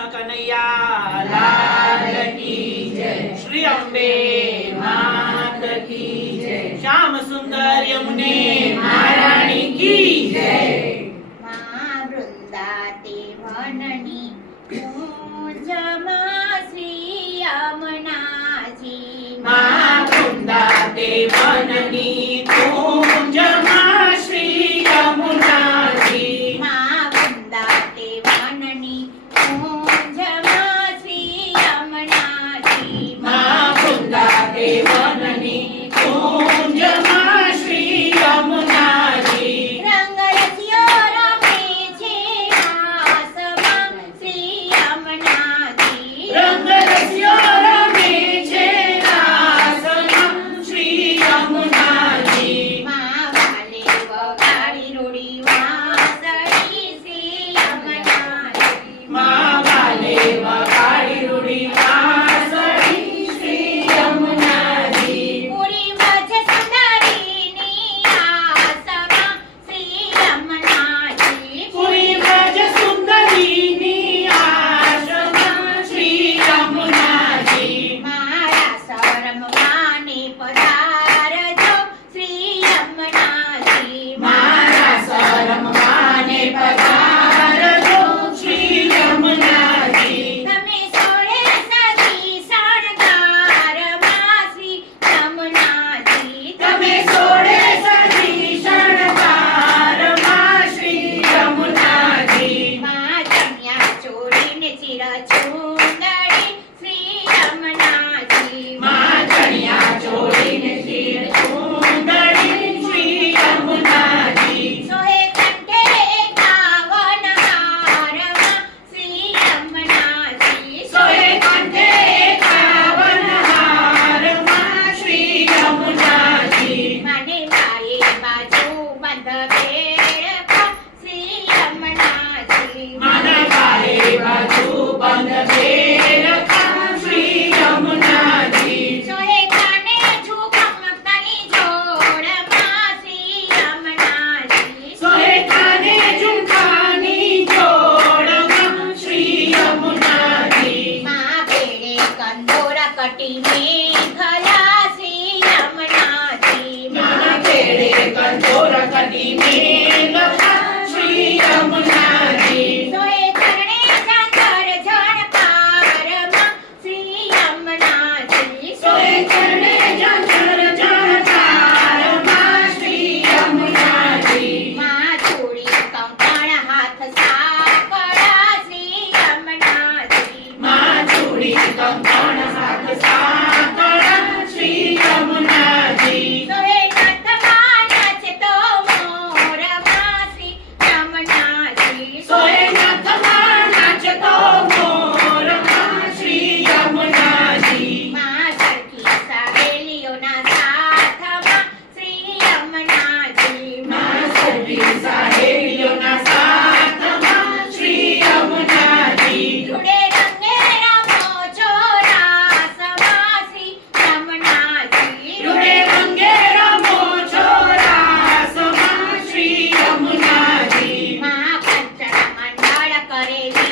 कृष्ण कन्हैया लाल की जय श्री अम्बे मात की जय श्याम सुंदर यमुने महारानी की जय मा वृंदा ते तू जमा cantora, canime. Annie.